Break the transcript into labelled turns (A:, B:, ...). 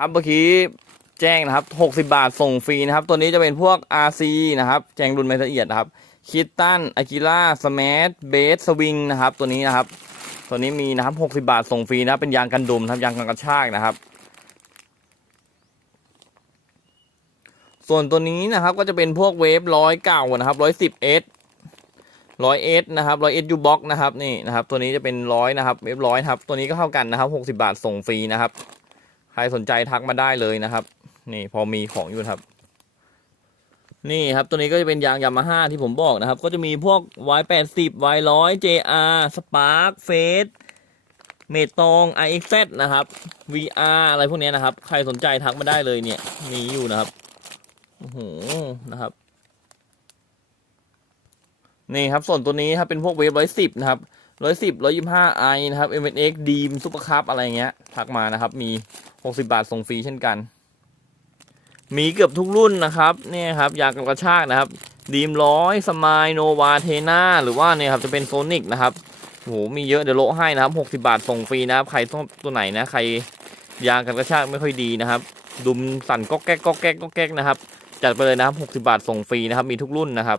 A: ครับเมื่อกี้แจ้งนะครับ 60 บาทส่งฟรีนะครับ ตัวนี้จะเป็นพวก RC นะครับ แจ้งรุ่นไม่ละเอียดนะครับ คิตตันอากิล่าสมาร์ทเบสสวิงนะครับ ตัวนี้นะครับ ตัวนี้มีนะครับ 60 บาทส่งฟรีนะครับเป็นยางกันดุมนะครับ ยางกันกระชากนะครับ ส่วนตัวนี้นะครับก็จะเป็นพวกเวฟร้อยเก่านะครับร้อยสิบเอสร้อยเอสนะครับร้อยเอสยูบ็อกนะครับ นี่นะครับ ตัวนี้จะเป็นร้อยนะครับ เวฟร้อยครับ ตัวนี้ก็เข้ากันนะครับ 60 บาทส่งฟรีนะครับ ใครสนใจทักมาได้เลยนะครับ นี่พอมีของอยู่ครับ นี่ครับตัวนี้ก็จะเป็นยางยามาฮ่าที่ผมบอกนะครับ ก็จะมีพวก Y80 Y100 JR Spark Face เมตอง IXZ นะครับ VR อะไรพวกนี้นะครับ ใครสนใจทักมาได้เลยเนี่ย มีอยู่นะครับ โอ้โห นะครับ นี่ครับ ส่วนตัวนี้ครับเป็นพวกเวฟร้อยสิบนะครับร้อยสิบร้อยยี่ห้าไอนะครับ m n x ดีมซุปเปอร์คัพอะไรเงี้ย ทักมานะครับ มี หกสิบาทส่งฟรีเช่นกัน มีเกือบทุกรุ่นนะครับเนี่ยครับยางกกระชากนะครับดีมร้อยสมายโนวาเทนาหรือว่าเนี่ยครับจะเป็นโซนิกนะครับโหมีเยอะเดี๋ยวโละให้นะครับหกสิบาทส่งฟรีนะครับใครต้องตัวไหนนะใครยางกับกระชากไม่ค่อยดีนะครับ ดุมสั่นก็แก๊กก็แก๊กก็แก๊กนะครับ จัดไปเลยนะครับ 60 บาทส่งฟรีนะครับ มีทุกรุ่นนะครับ